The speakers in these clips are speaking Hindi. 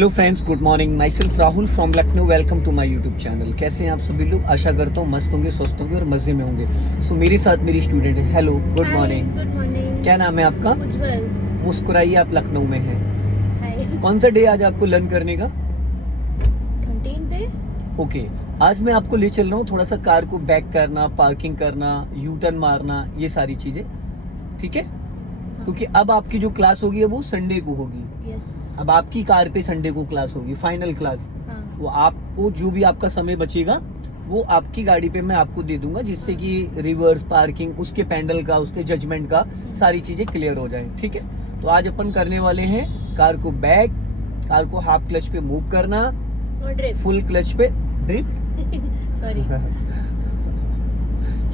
Hello friends, good morning. My self Rahul from Lucknow. Welcome to my YouTube channel. कैसे हैं आप सभी लोग? आशा करता हूँ मस्त होंगे, स्वस्थ होंगे और मज़े में होंगे। सो मेरे साथ मेरी स्टूडेंट है। Hello, good morning. Good morning. क्या नाम है आपका? उज्जवल। मुस्कुराइए, आप लखनऊ में हैं। हाय। कौन सा डे आज आपको लर्न करने का? 13 डे। ओके, आज मैं आपको ले चल रहा हूँ थोड़ा सा कार को बैक करना, पार्किंग करना, यू टर्न मारना, ये सारी चीज़ें। ठीक है? क्योंकि अब आपकी जो क्लास होगी वो संडे को होगी। यस। अब आपकी कार पे संडे को क्लास होगी, फाइनल क्लास। हाँ। वो आपको जो भी आपका समय बचेगा वो आपकी गाड़ी पे मैं आपको दे दूंगा, जिससे कि रिवर्स, पार्किंग, उसके पैंडल का, उसके जजमेंट का सारी चीजें क्लियर हो जाए। ठीक है? तो आज अपन करने वाले हैं कार को बैक, कार को हाफ क्लच पे मूव करना और ड्रिप। फुल क्लच पे ड्रिप। सॉरी।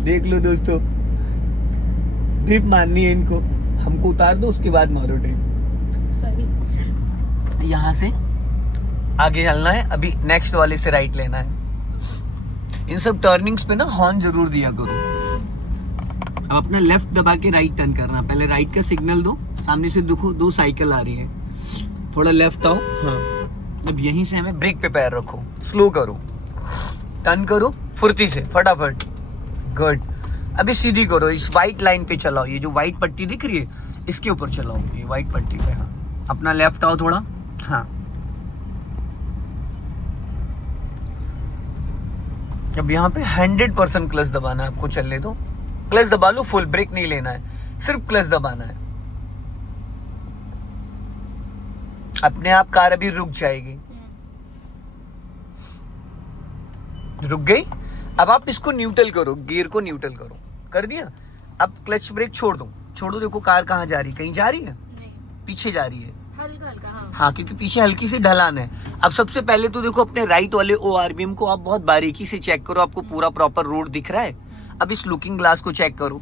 देख लो दोस्तों, ड्रिप मारनी है इनको। हमको उतार दो, उसके बाद मारो ड्रिप। सॉरी। यहाँ से आगे चलना है, अभी नेक्स्ट वाले से राइट लेना है। इन सब टर्निंग्स पे ना हॉर्न जरूर दिया करो। अब अपना लेफ्ट दबा के राइट टर्न करना। पहले राइट का सिग्नल दो। सामने से देखो दो साइकिल आ रही है, थोड़ा लेफ्ट आओ। हाँ, अब यहीं से हमें ब्रेक पे पैर रखो, स्लो करो, टर्न करो फुर्ती से, फटाफट। गुड। अभी सीधी करो, इस वाइट लाइन पे चलाओ। ये जो वाइट पट्टी दिख रही है इसके ऊपर चलाओ, ये वाइट पट्टी पे। हाँ, अपना लेफ्ट आओ थोड़ा। हाँ, अब यहाँ पे 100% क्लच दबाना है आपको। चलने दो, क्लच दबा लो, फुल ब्रेक नहीं लेना है, सिर्फ क्लच दबाना है। अपने आप कार अभी रुक जाएगी। रुक गई। अब आप इसको न्यूट्रल करो, गियर को न्यूट्रल करो। कर दिया? अब क्लच ब्रेक छोड़ दो, छोड़ दो। देखो कार कहाँ जा रही है? कहीं जा रही है? नहीं, पीछे जा रही है। हल्का हल्का। हाँ। हाँ, क्योंकि पीछे हल्की सी ढलान है। अब सबसे पहले तो देखो अपने राइट वाले ORBM को आप बहुत बारीकी से चेक करो। आपको पूरा प्रॉपर रोड दिख रहा है? अब इस लुकिंग ग्लास को चेक करो,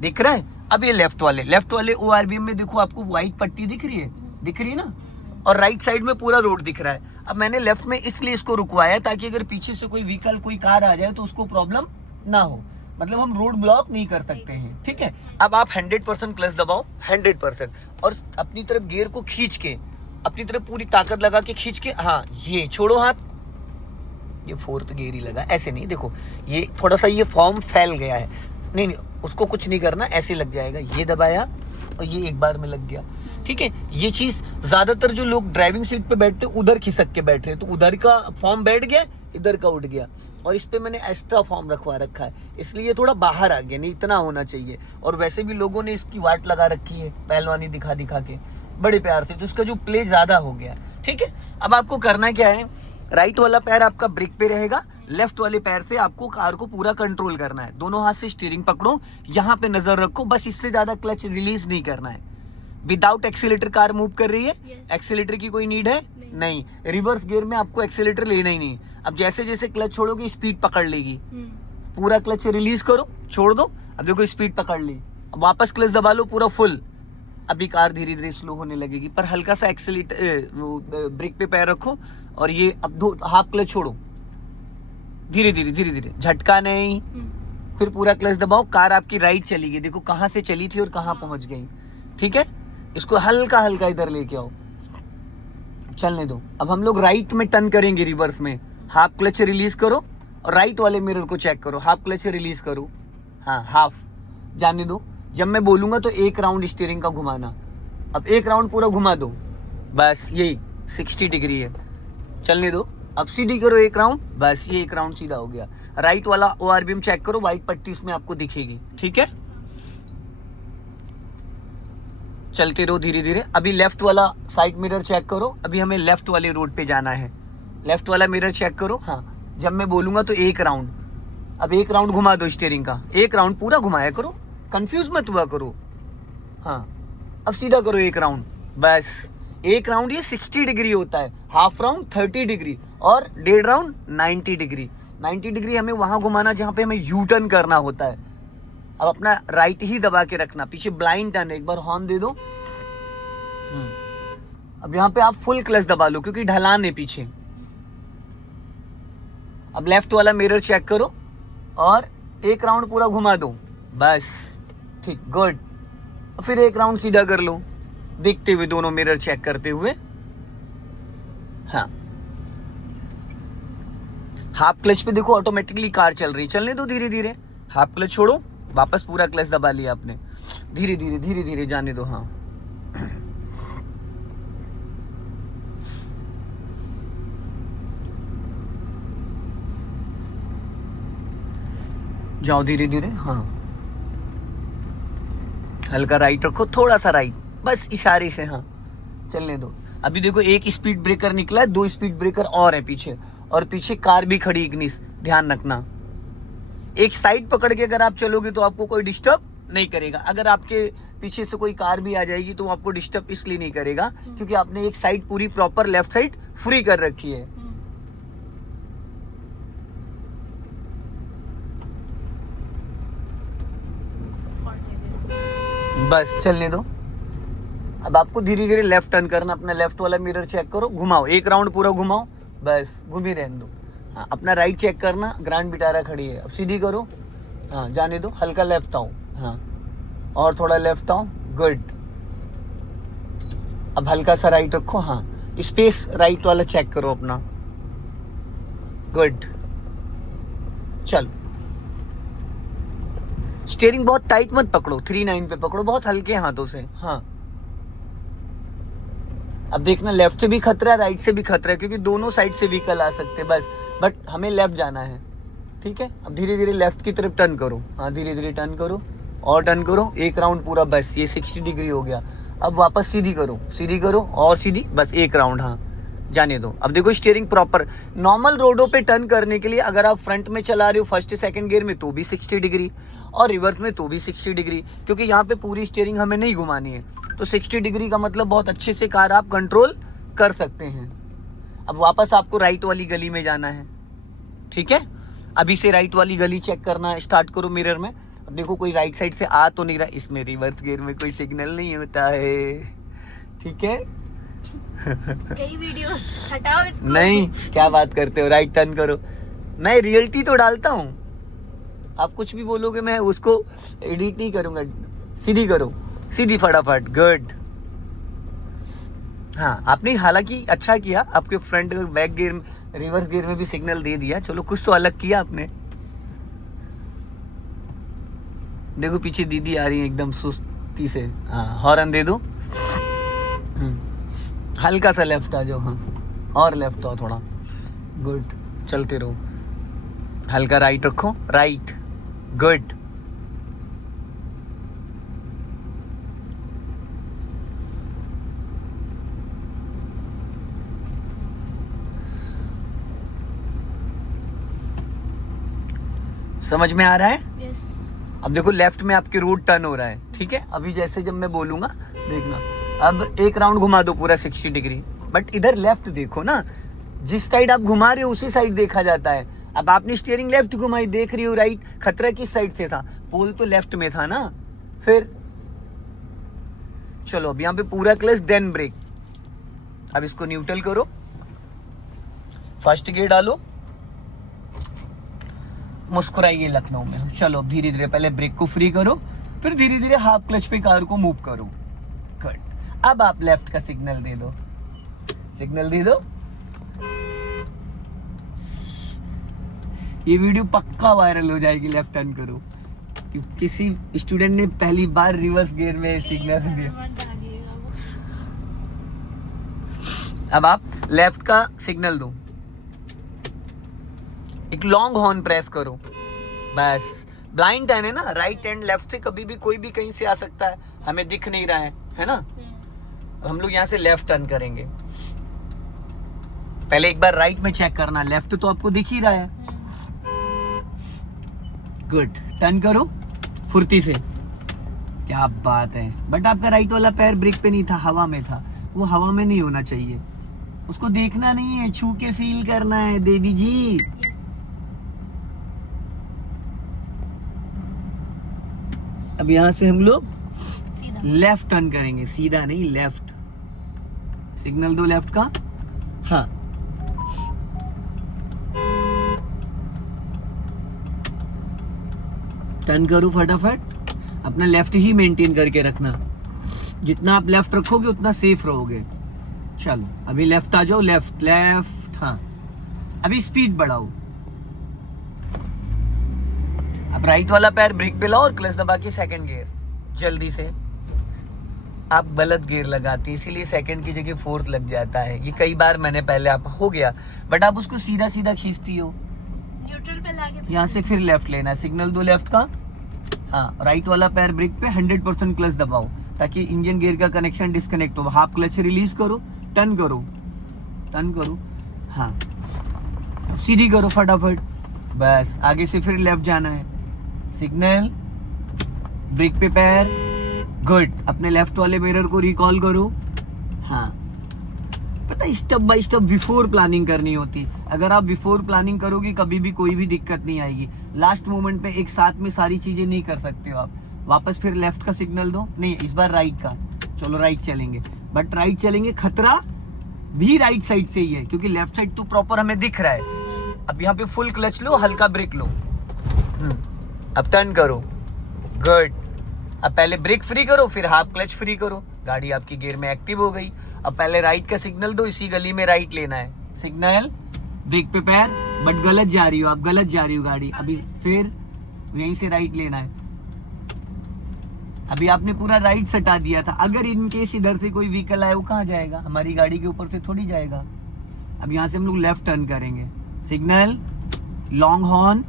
दिख रहा है? अब ये लेफ्ट वाले ORBM में देखो, आपको व्हाइट पट्टी दिख रही है? दिख रही है ना? और राइट साइड में पूरा रोड दिख रहा है। अब मैंने लेफ्ट में इसलिए इसको रुकवाया ताकि अगर पीछे से कोई व्हीकल, कोई कार आ जाए तो उसको प्रॉब्लम ना हो। मतलब हम रोड ब्लॉक नहीं कर सकते हैं। ठीक है? अब आप 100% क्लच दबाओ, 100%, और अपनी तरफ गियर को खींच के, अपनी तरफ पूरी ताकत लगा के खींच के। हाँ, ये छोड़ो हाथ, ये फोर्थ गियर ही लगा। ऐसे नहीं, देखो ये थोड़ा सा ये फॉर्म फैल गया है। नहीं, उसको कुछ नहीं करना, ऐसे लग जाएगा। ये दबाया और ये एक बार में लग गया। ठीक है? ये चीज ज्यादातर जो लोग ड्राइविंग सीट पे बैठते उधर खिसक के बैठ रहे, तो उधर का फॉर्म बैठ गया, इधर का उठ गया। और इस पे मैंने एक्स्ट्रा फॉर्म रखवा रखा है, इसलिए थोड़ा बाहर आ गया। नहीं, इतना होना चाहिए। और वैसे भी लोगों ने इसकी वाट लगा रखी है पहलवानी दिखा दिखा के बड़े प्यार से, तो इसका जो प्ले ज्यादा हो गया। ठीक है? अब आपको करना क्या है, राइट वाला पैर आपका ब्रेक पे रहेगा, लेफ्ट वाले पैर से आपको कार को पूरा कंट्रोल करना है। दोनों हाथ से स्टीयरिंग पकड़ो, यहाँ पे नजर रखो, बस इससे ज्यादा क्लच रिलीज नहीं करना है। विदाउट एक्सीलेटर कार मूव कर रही है। एक्सीलेटर की कोई नीड है? नहीं। रिवर्स गियर में आपको एक्सीलेटर लेना ही नहीं। अब जैसे जैसे क्लच छोड़ोगे स्पीड पकड़ लेगी। पूरा क्लच रिलीज करो, छोड़ दो। अब देखो स्पीड पकड़ ली। अब वापस क्लच दबा लो पूरा फुल। अभी कार धीरे धीरे स्लो होने लगेगी, पर हल्का सा एक्सीलेटर, ब्रेक पे पैर रखो। और ये अब दो हाफ क्लच छोड़ो, धीरे धीरे धीरे धीरे, झटका नहीं। फिर पूरा क्लच दबाओ। कार आपकी राइट चली गई, देखो कहाँ से चली थी और कहाँ पहुंच गई। ठीक है? इसको हल्का हल्का इधर लेके आओ, चलने दो। अब हम लोग राइट में टर्न करेंगे, रिवर्स में। हाफ क्लच रिलीज करो और राइट वाले मिरर को चेक करो। हाफ क्लच रिलीज करो। हाँ, हाफ जाने दो। जब मैं बोलूंगा तो एक राउंड स्टीयरिंग का घुमाना। अब एक राउंड पूरा घुमा दो, बस यही 60 डिग्री है। चलने दो। अब सीधी करो एक राउंड, बस ये एक राउंड सीधा हो गया। राइट वाला ORBM चेक करो, व्हाइट पट्टी उसमें आपको दिखेगी। ठीक है? चलते रहो धीरे धीरे। अभी लेफ्ट वाला साइड मिरर चेक करो। अभी हमें लेफ्ट वाले रोड पे जाना है। लेफ्ट वाला मिरर चेक करो। हाँ, जब मैं बोलूंगा तो एक राउंड। अब एक राउंड घुमा दो स्टीयरिंग का, एक राउंड पूरा घुमाया करो, कंफ्यूज मत हुआ करो। हाँ, अब सीधा करो एक राउंड, बस एक राउंड। ये 60 डिग्री होता है, हाफ राउंड 30 डिग्री और डेढ़ राउंड 90 डिग्री। 90 डिग्री हमें वहां घुमाना जहां पे हमें यू टर्न करना होता है। अब अपना राइट ही दबा के रखना, पीछे ब्लाइंड टर्न है, एक बार हॉर्न दे दो। अब यहाँ पे आप फुल क्लच दबा लो क्योंकि ढलान है पीछे। अब लेफ्ट वाला मिरर चेक करो और एक राउंड पूरा घुमा दो, बस। ठीक, गुड। फिर एक राउंड सीधा कर लो, देखते हुए, दोनों मिरर चेक करते हुए। हाँ, हाफ क्लच पे देखो ऑटोमेटिकली कार चल रही, चलने दो धीरे धीरे। हाफ क्लच छोड़ो, वापस पूरा क्लच दबा लिया आपने, धीरे धीरे जाने दो। हाँ, जाओ धीरे धीरे। हाँ, हल्का राइट रखो, थोड़ा सा राइट, बस इशारे से। हाँ, चलने दो। अभी देखो एक स्पीड ब्रेकर निकला है, 2 स्पीड ब्रेकर और है पीछे, और पीछे कार भी खड़ी इग्निस, ध्यान रखना। एक साइड पकड़ के अगर आप चलोगे तो आपको कोई डिस्टर्ब नहीं करेगा। अगर आपके पीछे से कोई कार भी आ जाएगी तो वो आपको डिस्टर्ब इसलिए नहीं करेगा क्योंकि आपने एक साइड पूरी प्रॉपर लेफ्ट साइड फ्री कर रखी है। बस चलने दो। अब आपको धीरे धीरे लेफ्ट टर्न करना, अपना लेफ्ट वाला मिरर चेक करो, घुमाओ, एक राउंड पूरा घुमाओ, बस घूम ही रहने दो। हाँ, अपना राइट चेक करना, ग्रैंड विटारा खड़ी है, अब सीधी करो। हाँ, जाने दो, हल्का लेफ्ट आओ। हाँ, और थोड़ा लेफ्ट आओ, गुड। अब हल्का सा राइट रखो। हाँ, स्पेस राइट वाला चेक करो अपना, गुड। चलो, स्टीयरिंग बहुत टाइट मत पकड़ो, 3/9 पे पकड़ो, बहुत हल्के हाथों से। हाँ, अब देखना लेफ्ट से भी खतरा है, राइट से भी खतरा है, क्योंकि दोनों साइड से व्हीकल आ सकते हैं बस, बट हमें लेफ्ट जाना है, ठीक है। अब धीरे धीरे लेफ्ट की तरफ टर्न करो। हाँ, धीरे धीरे टर्न करो और टर्न करो, एक राउंड पूरा, बस ये 60 डिग्री हो गया। अब वापस सीधी करो और सीधी, बस एक राउंड। हाँ, जाने दो। अब देखो स्टीयरिंग प्रॉपर, नॉर्मल रोडों पे टर्न करने के लिए अगर आप फ्रंट में चला रहे हो फर्स्ट सेकंड गियर में तो भी 60 डिग्री, और रिवर्स में तो भी 60 डिग्री, क्योंकि यहाँ पे पूरी स्टीयरिंग हमें नहीं घुमानी है, तो 60 डिग्री का मतलब बहुत अच्छे से कार आप कंट्रोल कर सकते हैं। अब वापस आपको राइट वाली गली में जाना है, ठीक है। अभी से राइट वाली गली चेक करना स्टार्ट करो मिरर में। अब देखो कोई राइट साइड से आ तो नहीं रहा, इसमें रिवर्स गियर में कोई सिग्नल नहीं होता है, ठीक है। कई वीडियो हटाओ इसको। नहीं, क्या बात करते हो, राइट टर्न करो। मैं रियलिटी तो डालता हूँ, आप कुछ भी बोलोगे मैं उसको एडिट नहीं करूंगा। सीधी करो, सीधी फटाफट, गुड। हाँ, आपने हालांकि अच्छा किया, आपके front back gear reverse gear में भी सिग्नल दे दिया, चलो कुछ तो अलग किया आपने। देखो पीछे दीदी आ रही है एकदम सुस्ती से। हाँ, हॉर्न दे दो, हल्का सा लेफ्ट आ जाओ। हाँ, और लेफ्ट आओ थोड़ा, गुड। चलते रहो, हल्का राइट रखो, राइट, गुड। समझ में आ रहा है? यस। अब देखो लेफ्ट में आपके रोड टर्न हो रहा है, ठीक है। अभी जैसे जब मैं बोलूंगा देखना, अब एक राउंड घुमा दो पूरा 60 डिग्री, बट इधर लेफ्ट देखो ना, जिस साइड आप घुमा रहे हो उसी साइड देखा जाता है। अब आपने स्टीयरिंग लेफ्ट घुमाई, देख रही हो राइट, खतरा किस साइड से था, पोल तो लेफ्ट में था ना। फिर चलो, अब यहाँ पे पूरा क्लच देन ब्रेक। अब इसको न्यूट्रल करो, फर्स्ट गियर डालो, मुस्कुराइए लखनऊ में। चलो अब धीरे धीरे पहले ब्रेक को फ्री करो, फिर धीरे धीरे हाफ क्लच पे कार को मूव करो, गुड। अब आप लेफ्ट का सिग्नल दे दो, सिग्नल दे दो। ये वीडियो पक्का वायरल हो जाएगी, लेफ्ट टर्न करो। किसी स्टूडेंट ने पहली बार रिवर्स गियर में सिग्नल दिया। अब आप लेफ्ट का सिग्नल दो, एक लॉन्ग हॉर्न प्रेस करो, बस। ब्लाइंड टर्न है ना, राइट एंड लेफ्ट से कभी भी कोई भी कहीं से आ सकता है, हमें दिख नहीं रहा है ना। हम लोग यहाँ से लेफ्ट टर्न करेंगे। पहले एक बार राइट में चेक करना, लेफ्ट तो आपको दिख ही रहा है, गुड। टर्न करो फुर्ती से, क्या बात है। बट आपका राइट वाला पैर ब्रेक पे नहीं था, हवा में था, वो हवा में नहीं होना चाहिए, उसको देखना नहीं है, छू के फील करना है देवी जी। अब यहां से हम लोग लेफ्ट टर्न करेंगे, सीधा नहीं, लेफ्ट। सिग्नल दो लेफ्ट का। हाँ, टर्न करो फटाफट, अपना लेफ्ट ही मेंटेन करके रखना, जितना आप लेफ्ट रखोगे उतना सेफ रहोगे। चलो अभी लेफ्ट आ जाओ, लेफ्ट लेफ्ट, हाँ अभी स्पीड बढ़ाओ। अब राइट वाला पैर ब्रेक पे लाओ और क्लच दबा के सेकंड गियर जल्दी से। आप गलत गियर लगाती है इसीलिए सेकंड की जगह फोर्थ लग जाता है। ये कई बार मैंने पहले आप हो गया, बट आप उसको सीधा सीधा खींचती हो। न्यूट्रल पे लाके यहाँ से फिर लेफ्ट लेना है, सिग्नल दो लेफ्ट का। हाँ राइट वाला पैर ब्रेक पे 100% क्लच दबाओ ताकि इंजन गियर का कनेक्शन डिस्कनेक्ट हो। हाफ क्लच रिलीज करो, टर्न करो, टर्न करो, हाँ सीधी करो फटाफट। बस आगे से फिर लेफ्ट जाना है, सिग्नल, ब्रेक पे पैर, गुड। अपने लेफ्ट वाले मिरर को रिकॉल करो। हाँ पता है step by step before planning करनी होती। अगर आप बिफोर प्लानिंग करोगे कभी भी कोई भी दिक्कत नहीं आएगी। लास्ट मोमेंट पे एक साथ में सारी चीजें नहीं कर सकते हो आप। वापस फिर लेफ्ट का सिग्नल दो, नहीं इस बार राइट का। चलो राइट चलेंगे, बट राइट चलेंगे खतरा भी राइट साइड से ही है क्योंकि लेफ्ट साइड तो प्रॉपर हमें दिख रहा है। अब यहाँ पे फुल क्लच लो, हल्का ब्रेक लो, अब टर्न करो, गुड। अब पहले ब्रेक फ्री करो फिर हाफ क्लच फ्री करो, गाड़ी आपकी गियर में एक्टिव हो गई। अब पहले राइट का सिग्नल दो, इसी गली में राइट लेना है, सिग्नल, ब्रेक पे पैर, बट गलत जा रही हो आप, गलत जा रही हो गाड़ी। अभी फिर यहीं से राइट लेना है। अभी आपने पूरा राइट सटा दिया था। अगर इन केस इधर से कोई व्हीकल आए वो कहाँ जाएगा, हमारी गाड़ी के ऊपर से थोड़ी जाएगा। अब यहाँ से हम लोग लेफ्ट टर्न करेंगे, सिग्नल, लॉन्ग हॉर्न,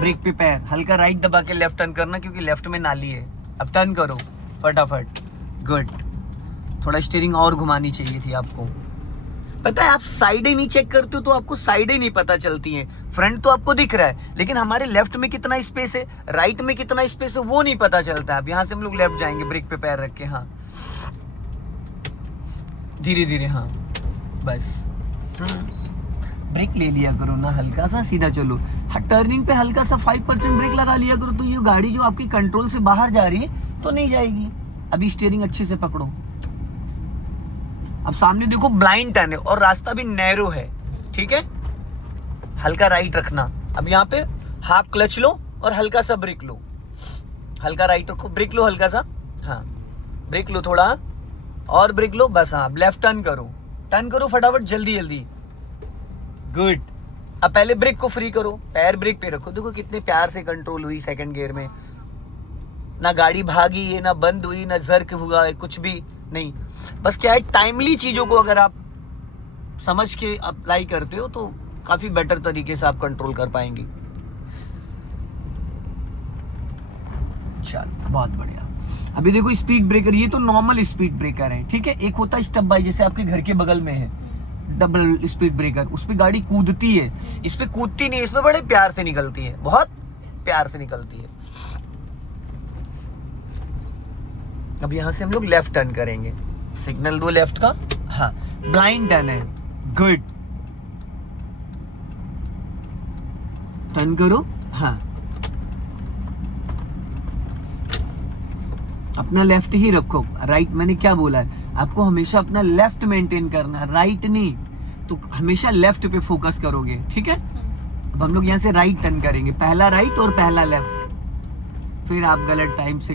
ब्रेक पे पैर, हल्का राइट दबा के लेफ्ट टर्न करना क्योंकि लेफ्ट में नाली है। अब टर्न करो फटाफट, गुड। थोड़ा स्टीयरिंग और घुमानी चाहिए थी आपको। पता है आप साइडें नहीं चेक करते हो तो आपको साइडें नहीं पता चलती हैं। फ्रंट तो आपको दिख रहा है लेकिन हमारे लेफ्ट में कितना स्पेस है, राइट में कितना स्पेस है वो नहीं पता चलता। अब यहाँ से हम लोग लेफ्ट जाएंगे ब्रेक पे पैर रख के, हाँ धीरे धीरे, हाँ बस। ब्रेक ले लिया करो ना हल्का सा, सीधा चलो। टर्निंग पे हल्का सा 5% ब्रेक लगा लिया करो तो ये गाड़ी जो आपकी कंट्रोल से बाहर जा रही है तो नहीं जाएगी। अभी स्टीयरिंग अच्छे से पकड़ो। अब सामने देखो ब्लाइंड टर्न है और रास्ता भी नैरो है, ठीक है। हल्का राइट रखना। अब यहाँ पे हाफ क्लच लो और हल्का सा ब्रेक लो, हल्का राइट रखो, ब्रेक लो हल्का सा, हाँ ब्रेक लो थोड़ा और ब्रेक लो, बस। हाँ लेफ्ट टर्न करो फटाफट, जल्दी जल्दी, गुड। अब पहले ब्रेक को फ्री करो, पैर ब्रेक पे रखो। देखो कितने प्यार से कंट्रोल हुई सेकंड गियर में, ना गाड़ी भागी है ना बंद हुई ना जर्क हुआ है, कुछ भी नहीं। बस क्या है टाइमली चीजों को अगर आप समझ के अप्लाई करते हो तो काफी बेटर तरीके से आप कंट्रोल कर पाएंगे। चल बहुत बढ़िया। अभी देखो स्पीड ब्रेकर, ये तो नॉर्मल स्पीड ब्रेकर है, ठीक है। एक होता है स्टेप बाय, जैसे आपके घर के बगल में है डबल स्पीड ब्रेकर, उस पे गाड़ी कूदती है, इस पे कूदती नहीं, इस पे बड़े प्यार से निकलती है, बहुत प्यार से निकलती है। अब यहाँ से हम लोग लेफ्ट टर्न करेंगे, सिग्नल दो लेफ्ट का, हाँ ब्लाइंड टर्न है, गुड। टर्न करो, हाँ अपना लेफ्ट ही रखो, राइट मैंने क्या बोला है आपको, हमेशा अपना लेफ्ट मेंटेन करना, राइट नहीं। तो हमेशा लेफ्ट पे फोकस करोगे, ठीक है। अब हम लोग यहाँ से राइट टर्न करेंगे, पहला राइट और पहला लेफ्ट। फिर आप गलत टाइम से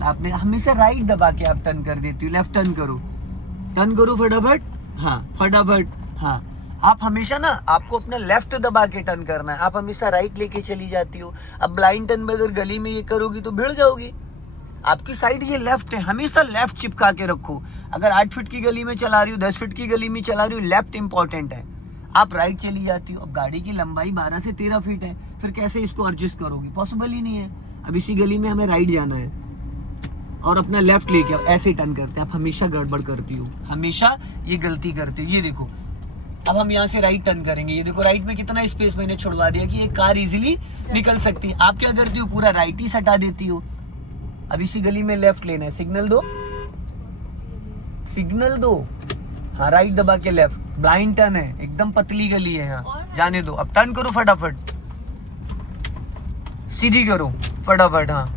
आपने हमेशा राइट दबा के आप टर्न कर देती हो, लेफ्ट टर्न करो फटाफट, हाँ फटाफट, हाँ। आप हमेशा ना आपको अपना लेफ्ट दबा के टर्न करना है, आप हमेशा राइट लेके चली जाती हो। अब ब्लाइंड टर्न में अगर गली में ये करोगी तो भिड़ जाओगी। आपकी साइड ये लेफ्ट है, हमेशा लेफ्ट चिपका के रखो। अगर 8 फीट की गली में चला रही हो, 10 फीट की गली में चला रही हो, लेफ्ट इंपॉर्टेंट है। आप राइट चली जाती हो। अब गाड़ी की लंबाई 12 से 13 फीट है, फिर कैसे इसको एडजस्ट करोगी, पॉसिबल ही नहीं है। अब इसी गली में हमें राइट जाना है और अपना लेफ्ट लेके आओ, ऐसे टर्न करते हैं। आप हमेशा गड़बड़ करती हो, हमेशा ये गलती करते हो। ये देखो अब हम यहाँ से राइट टर्न करेंगे, ये देखो राइट में कितना स्पेस मैंने छुड़वा दिया कि ये कार इजीली निकल सकती है। आप क्या करती हो, पूरा राइट ही सटा देती हो। अब इसी गली में लेफ्ट लेना है, सिग्नल दो, हाँ राइट दबा के लेफ्ट, ब्लाइंड टर्न है, एकदम पतली गली है, हाँ जाने दो। अब टर्न करो फटाफट, सीधी करो फटाफट, हाँ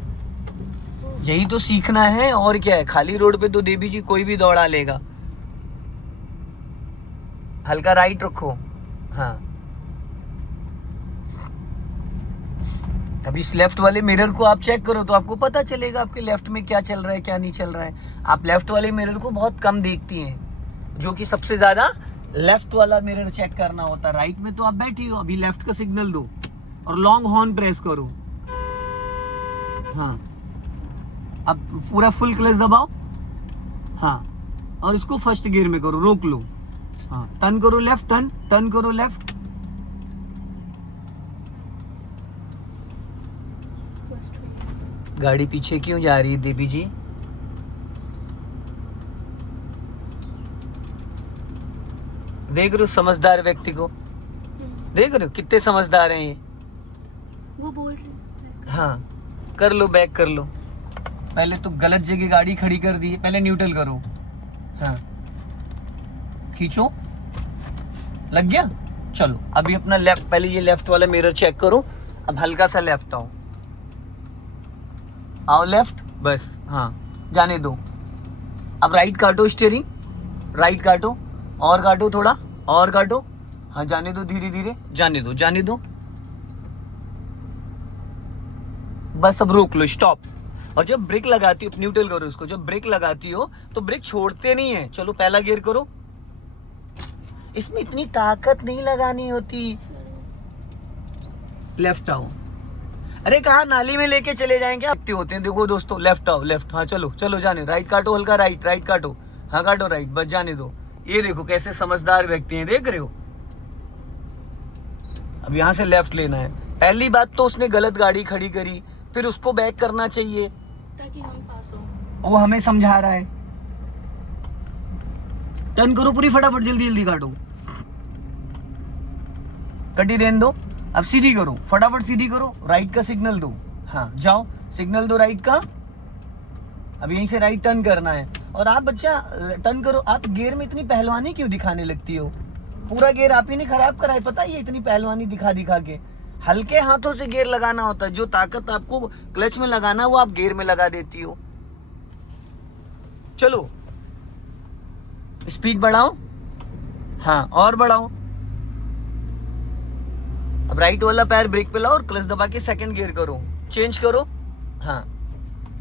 यही तो सीखना है और क्या है। खाली रोड पे तो देवी जी कोई भी दौड़ा लेगा। हल्का राइट रखो, हाँ। अब इस लेफ्ट वाले मिरर को आप चेक करो तो आपको पता चलेगा आपके लेफ्ट में क्या चल रहा है क्या नहीं चल रहा है। आप लेफ्ट वाले मिरर को बहुत कम देखती हैं, जो कि सबसे ज्यादा लेफ्ट वाला मिरर चेक करना होता है। राइट में तो आप बैठी हो, अभी लेफ्ट का सिग्नल दो और लॉन्ग हॉर्न प्रेस करो। हाँ, अब पूरा फुल क्लच दबाओ। हाँ, और इसको फर्स्ट गियर में करो, रोक लो। हाँ, टर्न करो लेफ्ट, टर्न करो लेफ्ट। गाड़ी पीछे क्यों जा रही है देवी जी? देख रहे हो समझदार व्यक्ति को? देख रहे हो कितने समझदार हैं ये? वो बोल रहे। हाँ, कर लो, बैक कर लो। पहले तो गलत जगह गाड़ी खड़ी कर दी है, पहले न्यूट्रल करो। हाँ, खींचो, लग गया। चलो अभी अपना लेफ्ट, पहले ये लेफ्ट वाला मिरर चेक करो। अब हल्का सा लेफ्ट आओ लेफ्ट, बस। हाँ, जाने दो। अब राइट काटो, स्टीयरिंग राइट काटो, और काटो, थोड़ा और काटो। हाँ, जाने दो, धीरे धीरे जाने दो। बस अब रोक लो, स्टॉप। और जब ब्रेक लगाती हो, न्यूट्रल करो इसको। जब ब्रेक लगाती हो तो ब्रेक छोड़ते नहीं है। चलो पहला गियर करो। इसमें इतनी ताकत नहीं लगानी होती। लेफ्ट आओ। अरे कहाँ नाली में लेके चले जाएंगे आप? होते हैं, देखो दोस्तों, लेफ्ट आओ, लेफ्ट। हाँ, चलो जाने। राइट काटो, हल्का राइट काटो। हाँ, काटो राइट, बस जाने दो। ये देखो कैसे समझदार व्यक्ति हैं, देख रहे हो? अब यहाँ से लेफ्ट लेना है। पहली बात तो उसने गलत गाड़ी खड़ी करी, फिर उसको बैक करना चाहिए ताकि हम पास हो। वो हमें समझा रहा है। टर्न करो पूरी फटाफट, जल्दी काटो। कटी रहने दो। अब सीधी करो, फटाफट सीधी करो। राइट का सिग्नल दो। हाँ, जाओ, सिग्नल दो राइट का। अब यहीं से राइट टर्न करना है। और आप बच्चा टर्न करो। आप गियर में इतनी पहलवानी क्यों दिखाने लगती हो? पूरा गियर आप ही ने खराब करा है, पता है? ये इतनी पहलवानी दिखा के हल्के हाथों से गियर लगाना होता है। जो ताकत आपको क्लच में लगाना, वो आप गियर में लगा देती हो। चलो स्पीड बढ़ाओ। हाँ, और बढ़ाओ। अब राइट वाला पैर ब्रेक पे लाओ और क्लच दबा के सेकंड गियर करो, चेंज करो। हाँ,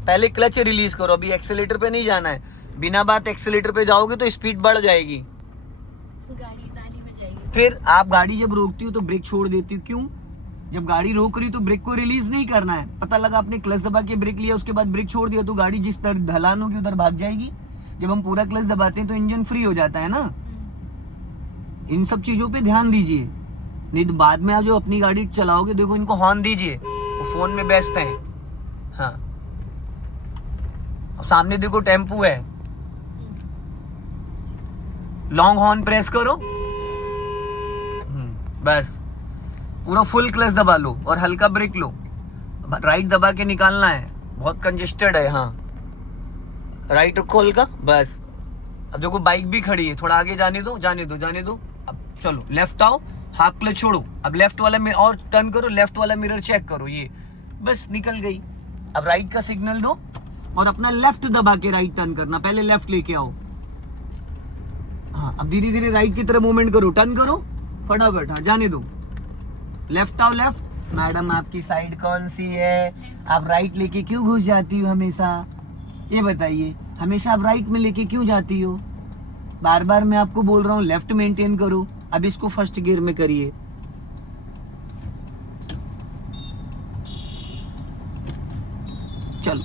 पहले क्लच रिलीज करो। अभी एक्सेलेटर पे नहीं जाना है। बिना बात एक्सेलेटर पे जाओगे तो स्पीड बढ़ जाएगी, गाड़ी नाली में जाएगी। फिर आप गाड़ी जब रोकती हो तो ब्रेक छोड़ देती हो। क्यों? जब गाड़ी रोक रही तो ब्रेक को रिलीज नहीं करना है। पता लगा आपने क्लच दबा के ब्रेक लिया, उसके बाद ब्रेक छोड़ दिया, तो गाड़ी जिस तरह ढलान होगी उधर भाग जाएगी। जब हम पूरा क्लच दबाते हैं तो इंजन फ्री हो जाता है ना। इन सब चीजों पे ध्यान दीजिए, नहीं तो बाद में आप जो अपनी गाड़ी चलाओगे, देखो इनको हॉर्न दीजिए, वो फोन में व्यस्त हैं। हाँ, अब सामने देखो टेम्पू है, लॉन्ग हॉर्न प्रेस करो। बस पूरा फुल क्लच दबा लो और हल्का ब्रेक लो। राइट दबा के निकालना है, बहुत कंजेस्टेड है। हाँ, राइट रखो हल्का, बस। अब देखो बाइक भी खड़ी है, थोड़ा आगे जाने दो। अब चलो लेफ्ट आओ, हाफ क्लच छोड़ो। अब लेफ्ट वाला में और टर्न करो, लेफ्ट वाला मिरर चेक करो। ये बस निकल गई। अब राइट का सिग्नल दो और अपना लेफ्ट दबा के राइट टर्न करना। पहले लेफ्ट लेके आओ। हाँ, अब धीरे धीरे राइट की तरफ मूवमेंट करो, टर्न करो फटाफट। हाँ, जाने दो। लेफ्ट आओ, लेफ्ट। मैडम आपकी साइड कौन सी है? आप राइट लेके क्यों घुस जाती हो हमेशा? ये बताइए, हमेशा आप राइट में लेके क्यों जाती हो? बार बार मैं आपको बोल रहा हूँ लेफ्ट मेंटेन करो। अब इसको फर्स्ट गियर में करिए। चलो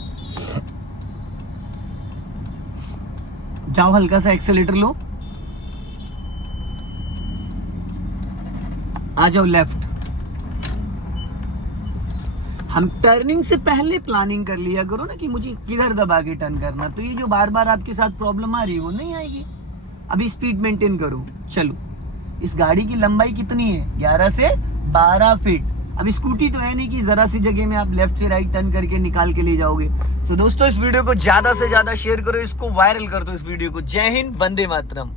जाओ, हल्का सा एक्सेलेटर लो, आ जाओ लेफ्ट। हम टर्निंग से पहले प्लानिंग कर लिया करो ना कि मुझे किधर दबा के टर्न करना, तो ये जो बार बार आपके साथ प्रॉब्लम आ रही है वो नहीं आएगी। अभी स्पीड मेंटेन करो। चलो, इस गाड़ी की लंबाई कितनी है? 11 से 12 फीट। अब स्कूटी तो है नहीं कि जरा सी जगह में आप लेफ्ट से राइट टर्न करके निकाल के ले जाओगे। सो दोस्तों, इस वीडियो को ज्यादा से ज्यादा शेयर करो, इसको वायरल कर दो इस वीडियो को। जय हिंद, वंदे मातरम।